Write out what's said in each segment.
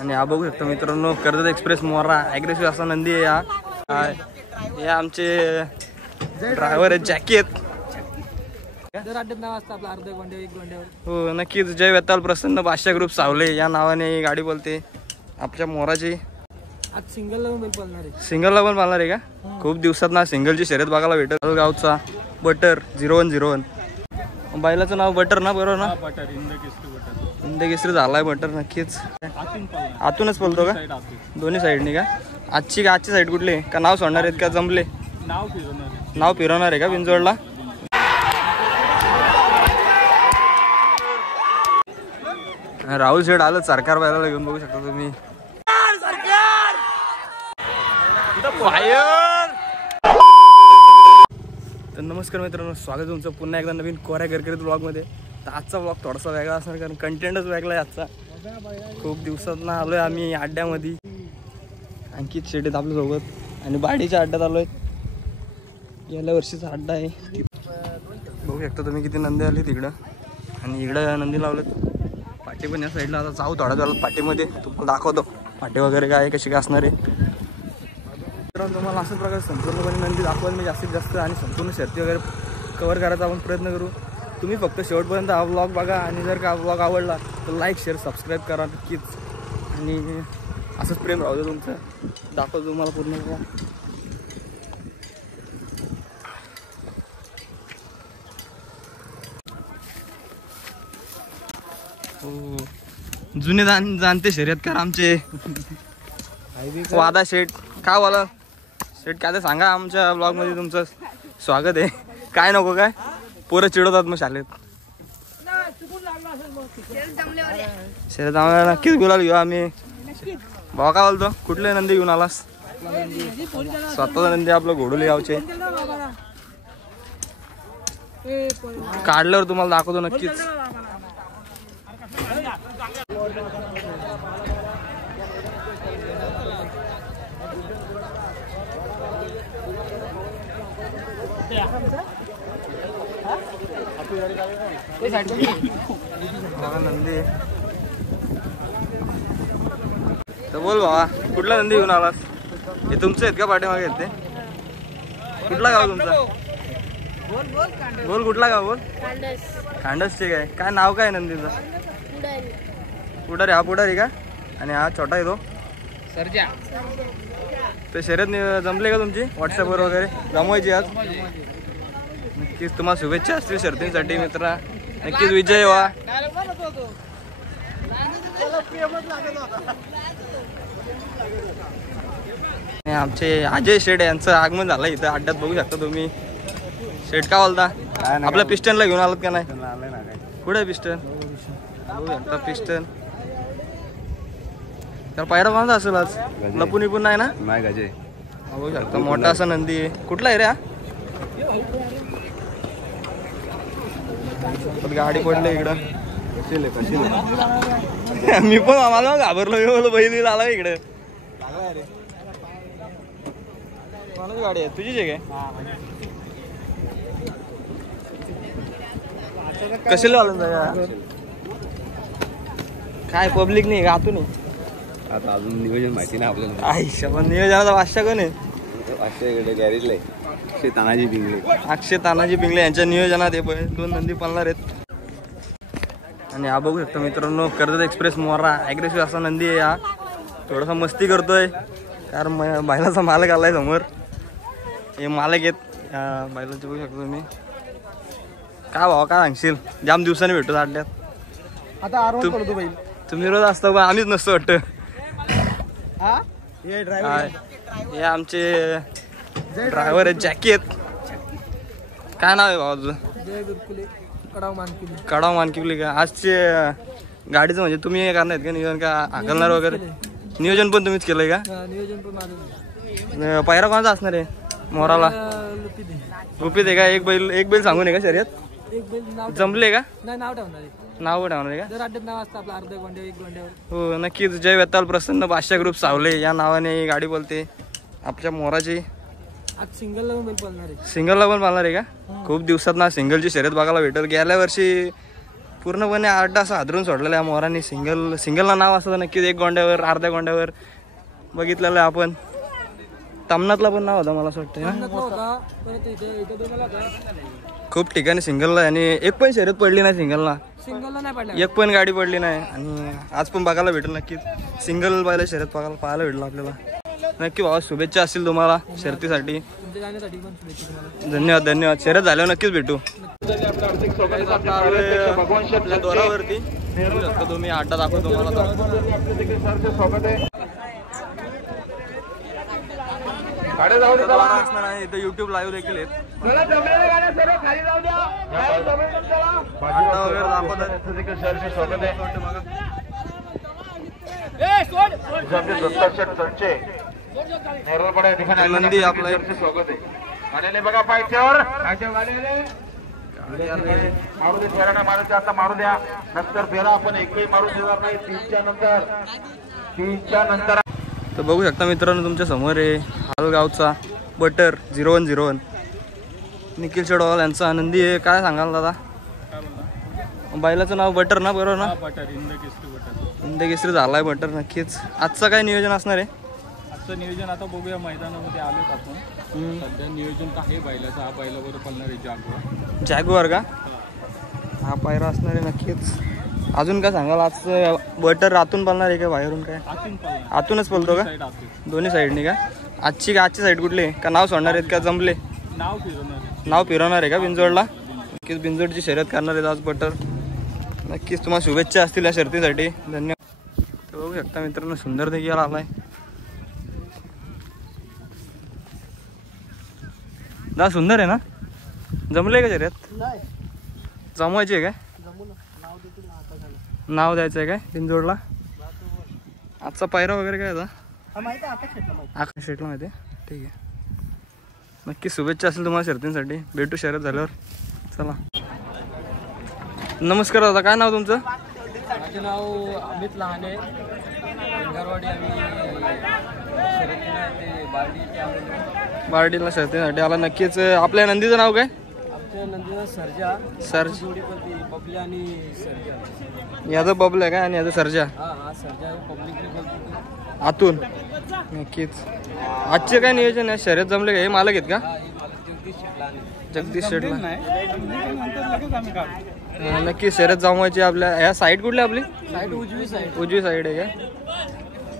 आणि हा बघू शकतो मित्रांनो, कर्जत एक्सप्रेस मोरा ॲग्रेसिव्ह असा नंदी आहे. हे आमचे ड्रायव्हर आहेत, जॅकी आहेत. हो नक्कीच. जय वेताल प्रसन्न बादशाह ग्रुप सावले या नावाने गाडी बोलते आपल्या मोराची. आज सिंगलला पण पळणार आहे. सिंगलला पण पाळणार आहे का? खूप दिवसात ना सिंगलची शर्यत बघायला भेटत. गावचा बटर 0101 बैलाचं नाव बटर ना, बरोबर ना? बटर इंदकेसरी झालाय बटर. नक्कीच आतूनच बोलतो का? दोन्ही साईडनी का? आजची साईड कुठली का नाव सोडणार आहेत का? जमले नाव फिरवणार आहे का बिंजोडला? राहुल शेठ आलं सरकार बैलाला घेऊन, बघू शकता तुम्ही. तर नमस्कार मित्रांनो, स्वागत तुमचं पुन्हा एकदा नवीन कोऱ्या करकरीत ब्लॉगमध्ये. तर आजचा ब्लॉग थोडासा वेगळा असणार, कारण कंटेंटच वेगळा आहे आजचा. खूप दिवसात ना आलोय आम्ही अड्ड्यामध्ये. अंकित शेट आहेत आपल्यासोबत आणि बाडीच्या अड्ड्यात आलोय. गेल्या वर्षीचा अड्डा आहे. बघू शकता तुम्ही किती नंदी आली तिकडं, आणि इकडं नंदी लावलेत. पाठी पण या साईडला. आता जाऊ थोड्या वेळात पाठीमध्ये, तुम्हाला दाखवतो पाठी वगैरे काय कशी काय असणार आहे. तुम्हाला अशाच प्रकारे संपूर्णपणे नंदी दाखवायला मी जास्तीत जास्त, आणि संपूर्ण शर्ती वगैरे कव्हर करायचा आपण प्रयत्न करू. तुम्ही फक्त शेवटपर्यंत हा ब्लॉग बघा, आणि जर का ब्लॉग आवडला तर लाईक शेअर सबस्क्राईब करा नक्कीच. आणि असंच प्रेम राहू दे तुमचं. दाखवतो तुम्हाला पूर्ण बघा. हो जुने जाणते शर्यतकार आमचे वादा शेठ. काय बोला शेठ, काय ते सांगा. आमच्या ब्लॉग मध्ये तुमचं स्वागत आहे. काय नको काय पोरं चिडवतात मग शाळेत. शर्यत आम्हाला नक्कीच गुलाल घेऊ आम्ही. भावा काय बोलतो, कुठले नंदी घेऊन आलास? स्वतःचा नंदी आपलं घोडोली गावचे. काढल्यावर तुम्हाला दाखवतो नक्कीच. नंदी तर बोल भावा, कुठला नंदी घेऊन आलास? हे तुमचं आहेत का पाठीमागे आहेत ते? कुठला गाव तुमचा? बोल कुठला गाव? बोल. खांडसचे. काय नाव काय नंदीचं? पुढारी. हा पुढारी का? आणि हा छोटा आहे तो सरजा. तर शर्यत जमले का तुमची? व्हॉट्सअपवर वगैरे जमवायची आज? नक्कीच तुम्हाला शुभेच्छा असतील शर्तींसाठी मित्रा. नक्कीच विजय व्हा. आमचे अजय शेठ यांचं आगमन झालं इथं अड्ड्यात, बघू शकता तुम्ही. शेठ का बोलता? आपल्या पिस्टनला घेऊन आलात का नाही? कुठे पिस्टन? बघू शकता पिस्टन. तर पायरा कोणता असेल आज? लपून इपून नाही ना? बघू शकता मोठा असा नंदी आहे. कुठला आहे रे हा? गाडी पडली इकडं. मी पण आम्हाला घाबरलो. मी बोललो बहिणीला आला इकडे. गाडी आहे तुझीच आहे काय? कशाला आलं काय पब्लिक नाही आतून? आता अजून नियोजन माहिती नाही आपल्याला. आयुष्य पण नियोजनाचा बादशाह कोण आहे? गॅरेजला अक्षय तानाजी पिंगळे. अक्षय तानाजी पिंगळे यांच्या नियोजनात हे दोन नंदी पाळणार आहेत. आणि हा बघू शकतो मित्रांनो, कर्जत एक्सप्रेस मोरा ॲग्रेसिव्ह असा नंदी आहे. हा थोडासा मस्ती करतोय, कारण बैलाचा मालक आलाय समोर. हे मालक आहेत बैलाचे, बघू शकतो तुम्ही. काय भावा काय सांगशील? जाम दिवसांनी भेटतो अड्ड्यात. आता तुम्ही रोज असता पण आम्हीच नसतो वाटतं. हे आमचे ड्रायव्हर आहेत, जॅकी आहेत. काय नाव आहे भावा तुझं? कडाव मानकिवली का? आजचे गाडीचं म्हणजे तुम्ही हे करणार आहेत का नियोजन, का हाकलणार वगैरे? नियोजन पण तुम्हीच केलंय का? पायरा कोणाचा असणार आहे मोराला? गुपित आहे का? एक बैल सांगून आहे का शर्यत? जमले का? नाव ठेवणार आहे का? हो नक्कीच. जय वेताल प्रसन्न बादशाह ग्रुप सावले या नावाने गाडी बोलते आपल्या मोराची. आज सिंगलला पण पळणार आहे. सिंगलला पण पाळणार आहे का? खूप दिवसात ना सिंगलची शर्यत बघायला भेटेल. गेल्या वर्षी पूर्णपणे अड्डा असा हादरून सोडलेला आहे मोरांनी. सिंगलला नाव असतं नक्कीच. एक गोंड्यावर अर्ध्या गोंड्यावर बघितलेलं आहे आपण. तमनातला पण नाव होता मला असं वाटतं ना. खूप ठिकाणी सिंगलला आणि एक पण शर्यत पडली नाही सिंगलला. सिंगलला नाही पडला. एक पण गाडी पडली नाही. आणि आज पण बघायला भेटेल नक्कीच. सिंगल बायला शर्यत पाहायला भेटलं आपल्याला. नक्की बाबा शुभेच्छा असतील तुम्हाला शर्यतीसाठी. तुमच्या जाण्यासाठी पण शुभेच्छा तुम्हाला. धन्यवाद धन्यवाद. शर्यत झाल्यावर नक्कीच भेटू. दोरावरती तुम्ही अड्डा दाखवतो तुम्हाला. इथं युट्यूब लाईव्ह देखील आहेत. वगैरे दाखवतात. नंदी आपला बघा पायथ्यावर मारू दे. फेरा नाही मारायचा आता मारू द्या. नंतर फेरा आपण एकही मारू देणार नाही. 3च्या नंतर तर बघू शकता मित्रांनो तुमच्या समोर आहे हालगावचा बटर 0101 निखिल चडवाल यांचा आनंदी आहे. काय सांगाल दादा? बैलाचं नाव बटर ना, बरोबर ना? बटर इंदकेसरी झालाय बटर. नक्कीच आजचं काय नियोजन असणार आहे? आजचं नियोजन आता बघूया. मैदानामध्ये आलोत आपण. सध्या नियोजन तर आहे बैलाचं. हा बैलावर पळणार आहे जॅगुआर का? हा पायरा असणार आहे नक्कीच. अजून काय सांगाल? आज बटर आतून पळणार आहे का बाहेरून? काय आतूनच पळतो का? दोन्ही साईडनी का? आजची साईड कुठली का नाव सोडणार आहेत का? जमले नाव फिरवणार आहे का बिंजोडला? नक्कीच बिंजोडची शर्यत करणार आहेत आज बटर. नक्कीच तुम्हाला शुभेच्छा असतील या शर्यतीसाठी. धन्यवाद. तर बघू शकता मित्रांनो सुंदर देखील आलाय. दा सुंदर आहे ना? जमले का शर्यत? जमवायची आहे काय? नाव द्यायचं आहे काय बिंजोडला? आजचा पायरा वगैरे काय होता? आकाश शेटला माहिती आहे. ठीक आहे. नक्की शुभेच्छा असेल तुम्हाला शर्यतींसाठी. भेटू शर्यत झाल्यावर. चला. नमस्कार दादा, काय नाव तुमचं? माझे नाव अमित लहाने. गरवाडी. आम्ही बार्डीला शर्यतीसाठी आला. नक्कीच. आपल्या नंदीचं नाव काय? आमच्या नंदीचा सर्जा. सर्ज. पब्लिक आणि सर्जा. याचं बबल आहे काय आणि याचं सर्जा? हा सर्जा पब्लिक आतून. नक्कीच. आजचे काय नियोजन आहे? शर्यत जमले का? हे मालक आहेत का? जगदीश शेटला. नक्की शर्यत जमवायची. आपल्या ह्या साईड कुठली आपली? साईड उजवी साईड आहे का?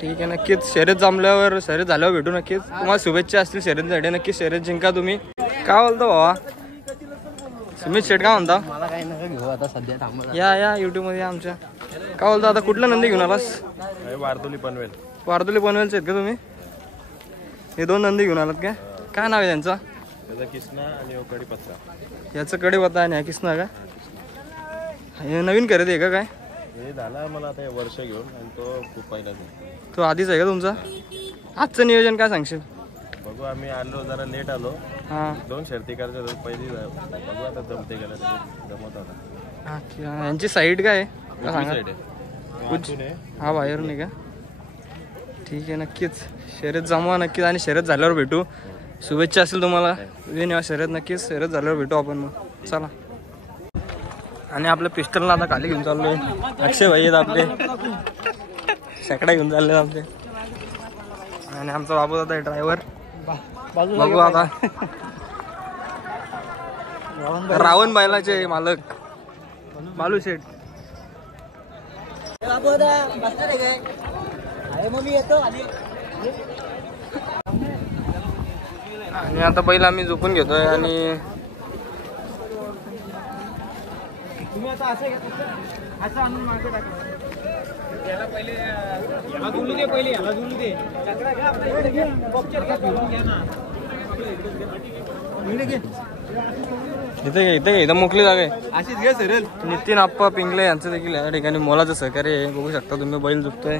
ठीक आहे. नक्कीच शर्यत जमल्यावर शर्यत झाल्यावर भेटू. नक्कीच तुम्हाला शुभेच्छा असतील शर्यतीसाठी. नक्कीच शर्यत जिंका तुम्ही. काय बोलतो भावा? सुमित शेट काय म्हणता? मला काही नका घेऊ आता सध्या थांबा. या युट्यूब मध्ये आमच्या. काय बोलतो आता? कुठला नंदी घेऊन आलास? वारदोली पनवेल. वारदोली पनवेलचे आहेत का तुम्ही? हे 2 नंदी घेऊन आलात का? काय नाव आहे त्यांचा? किसना आणि कडीपत्ता. याचं कडीपत्ता आणि हा किसना का? हे नवीन खरेदी आहे का काय? हे झाला मला आता वर्ष घेऊन. आणि तो खूप पहिलाच तो आधीच आहे का तुमचा? आजचं नियोजन काय सांगशील? बघू. आम्ही आलो जरा लेट आलो. हां 2 शर्ती करायचं पहिली. बघू आता जमते गेला जमत आता. हां. यांची साईड काय आहे का सांगा? हा बाहेर नाही का? ठीक आहे. नक्कीच शर्यत जमवा नक्कीच. आणि शर्यत झाल्यावर भेटू. शुभेच्छा असेल तुम्हाला. शर्यत नक्कीच. शर्यत झाल्यावर भेटू आपण मग. चला. आणि आपल्या पिस्टलला आता खाली घेऊन चाललोय. अक्षय भाई आहेत आपले. शेकडा घेऊन चालले आपले. आणि आमचा बाबू आता ड्रायव्हर. बघू आता. रावण बैलाचे मालक बालू शेठ. आणि आता पहिला आम्ही झोपून घेतोय. आणि तुम्ही आता असं आणून मागे टाकलं. याला पहिले याला जुळू दे. याला जुळू दे. इथं मोकळी जागा आहे. अशीच घे सर. नितीन आप्पा पिंगले यांचं देखील या ठिकाणी मोलाचं सहकार्य आहे. बघू शकता तुम्ही बैल झुकतोय.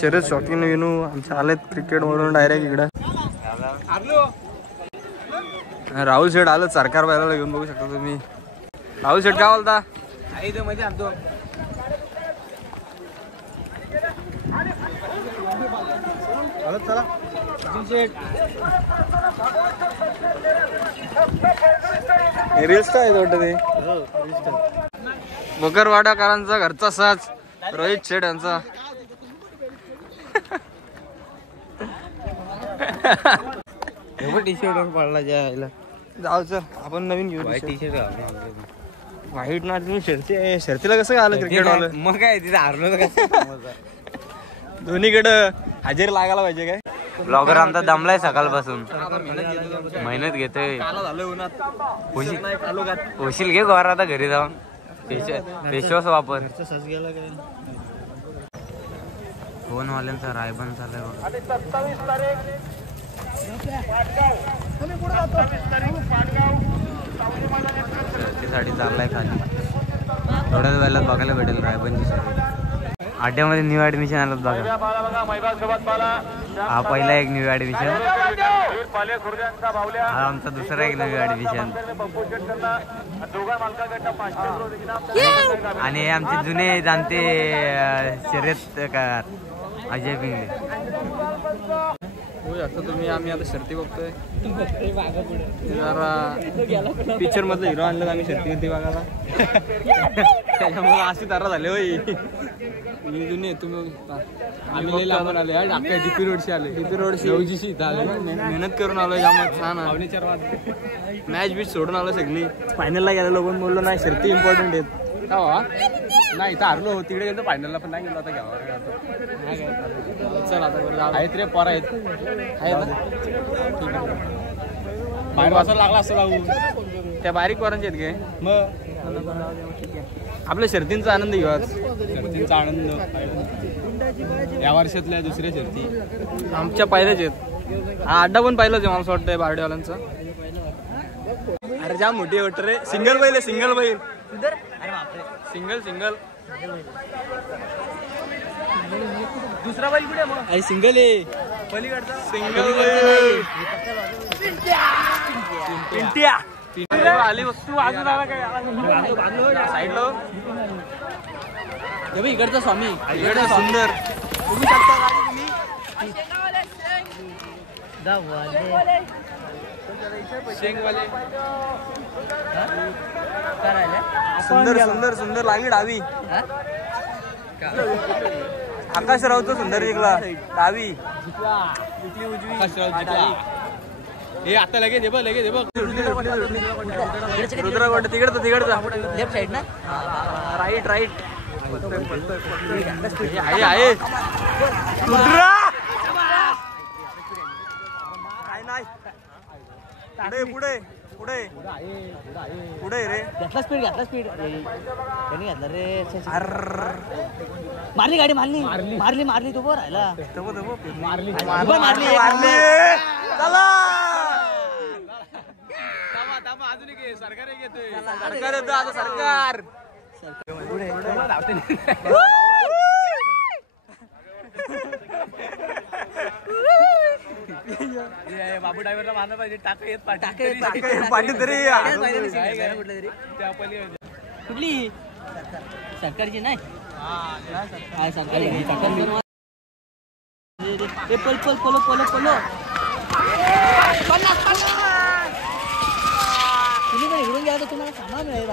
शर्यत शौकीन विनू आमचे आलेत क्रिकेट मधून डायरेक्ट इकडं. राहुल शेठ आलं सरकार बैलाला घेऊन, बघू शकता तुम्ही. राहुल शेठ काय बोलता? मध्ये आणतो. चला रील्स काय वाटतं ते बोकरवाडाकरांचा घरचा साज रोहित शेठ यांचा. टी शर्ट पडला जायला. जाऊ चल आपण नवीन घेऊ. टी शर्ट व्हाईट ना तुम्ही शर्तीला कसं काय आलं क्रिकेट वालं? मग काय तिथे हारलो दोन्हीकडं हजेरी लागायला पाहिजे काय. ब्लॉगर आमचा दमलाय सकाळपासून, मेहनत घेतोय. होशील घे गोरा आता घरी जाऊन. फेसवॉश वापर. फोन वाल्यांचा रायबन चालय साठी चाललाय खाली. थोड्याच वेळात बघायला भेटेल रायबनची शर्यत. आड्यामध्ये न्यू ऍडमिशन आलं बघा. हा पहिला एक न्यू ऍडमिशन, हा आमचा दुसरा एक न्यू ऍडमिशन. आणि हे आमचे जुने जाणते शर्यतकार अजय पिंगले. हो आता तुम्ही आम्ही आता शर्ती बघतोय. जरा पिक्चर मधलं हिरो आणलं आम्ही शर्ती करते बघायला. त्याच्यामुळे अशी तारा झाले होई. तुम्ही आम्ही लांबून आले डीपी रोडशी आले. डीपी रोडशी मेहनत करून आलो. यामध्ये छान मॅच बीच सोडून आलो सगळी. फायनलला गेलो लोक बोललो नाही शर्ती इम्पॉर्टंट आहेत का. नाही इथं हारलो तिकडे गेलो फायनलला पण नाही गेलो. आता घ्यावा चल आता आहेत रे पोरा आहेत बाहेर वाचायला लागला असं लागू. त्या बारीक पोरांचे आहेत काय. मग आपल्या शर्तींचा आनंद घेऊ. आज शर्तींचा आनंद या वर्षातल्या दुसऱ्या शर्ती आमच्या पहिल्याच आहेत. हा अड्डा पण पाहिलाच आहे मला असं वाटतंय बारडेवाल्यांचा. अरे जाम मोठी वाटत रे. सिंगल बैल आहे सिंगल बैल. सिंगल सिंगल दुसरा बैल कुठे मग. अरे सिंगल आहे पलीकडचा सिंगल बैल. आली वस्तू अजून आला काय साईडला इकडचा स्वामी इकडचा सुंदर. तुम्ही शकता गाडी सुंदर सुंदर सुंदर लागली डावी. आकाश रावतो सुंदर जिंकला डावी. हे आता लगेच हे बघ लगेच हे बघ. रुद्राकोट तिकडचा तिकडचा लेफ्ट साइड ना. राईट राईट आहे आहे रुद्रा. नाही पुढे पुढे पुढे पुढे रे. घातला स्पीड त्यांनी घातला रे. मारली गाडी मारली मारली मारली तो राहिला. मारली मारली चला अजून सरकार येतोय. सरकार येतो आता सरकार. बाबू ड्रायव्हरला मारलं पाहिजे. टाक येत पाणी तरी कुठली सरकारची नाही. सरकारी पल पल पोलो पोलो पोलो तुम्ही पण इकडून घ्या तर तुम्हाला सामान मिळेल.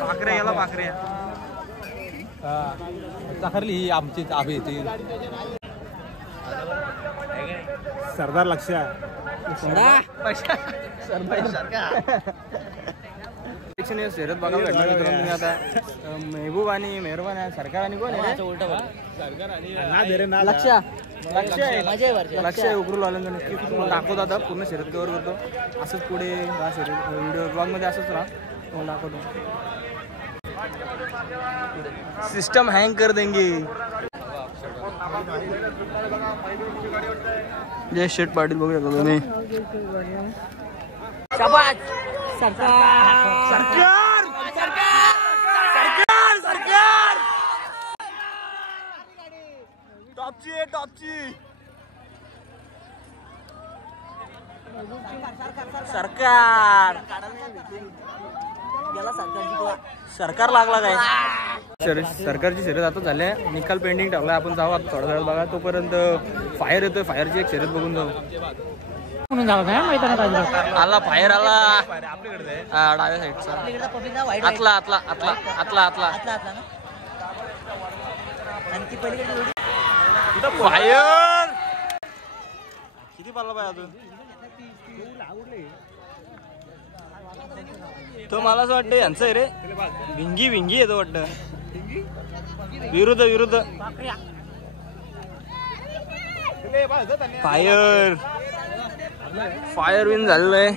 पाखरे याला पाखरे चाकरली ही आमची आभी येते. सरदार लक्ष शर्यत बघायला भेटणार मित्रांनो. आता मेहबूब आणि मेहरबान आहे. सरकार आणि कोण आहे. लक्ष लक्ष आहे उकरू आल्यानंतर नक्की तुम्हाला दाखवतो. आता पूर्ण शर्यत कव्हर करतो. असंच पुढे व्हिडिओ ब्लॉगमध्ये असंच राहा. तुम्हाला दाखवतो. सिस्टम हँग कर देंगे. जय शेठ पाटील बघू शकता तुम्ही. शाबास टॉपची आहे टॉपची. सरकार सरकार लागला काय. सरकारची शर्यत आता झाल्या, निकाल पेंडिंग टाकला. आपण जाऊ आता थोड्या वेळात बघा. तोपर्यंत फायर येतोय, फायरची एक शर्यत बघून जाऊ. आला फायर आला डाव्या साईडचा. आतला आतला आतला आतला आतला फायर. किती पाला पाहिजे अजून तो. मला असं वाटतं यांचं आहे रे, विंगी विंगी येतो वाटतं. विरुद्ध विरुद्ध फायर. फायर विन झालेलं आहे.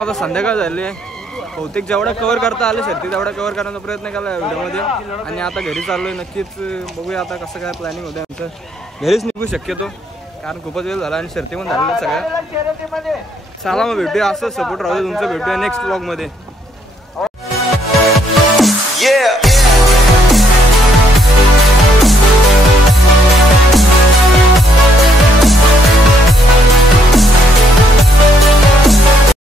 आता संध्याकाळ झाली आहे. बहुतेक जेवढा कव्हर करता आले शर्ती तेवढा कव्हर करण्याचा प्रयत्न केला व्हिडिओमध्ये. आणि आता घरी चाललोय. नक्कीच बघूया आता कसं काय प्लॅनिंग होतं आमचं. घरीच निघू शक्यतो, कारण खूपच वेळ झाला आणि शर्ती पण झालेल्या सगळ्या. चला मग भेटूया. असं सपोर्ट राहू दे तुमचं. भेटूया नेक्स्ट व्लॉग मध्ये.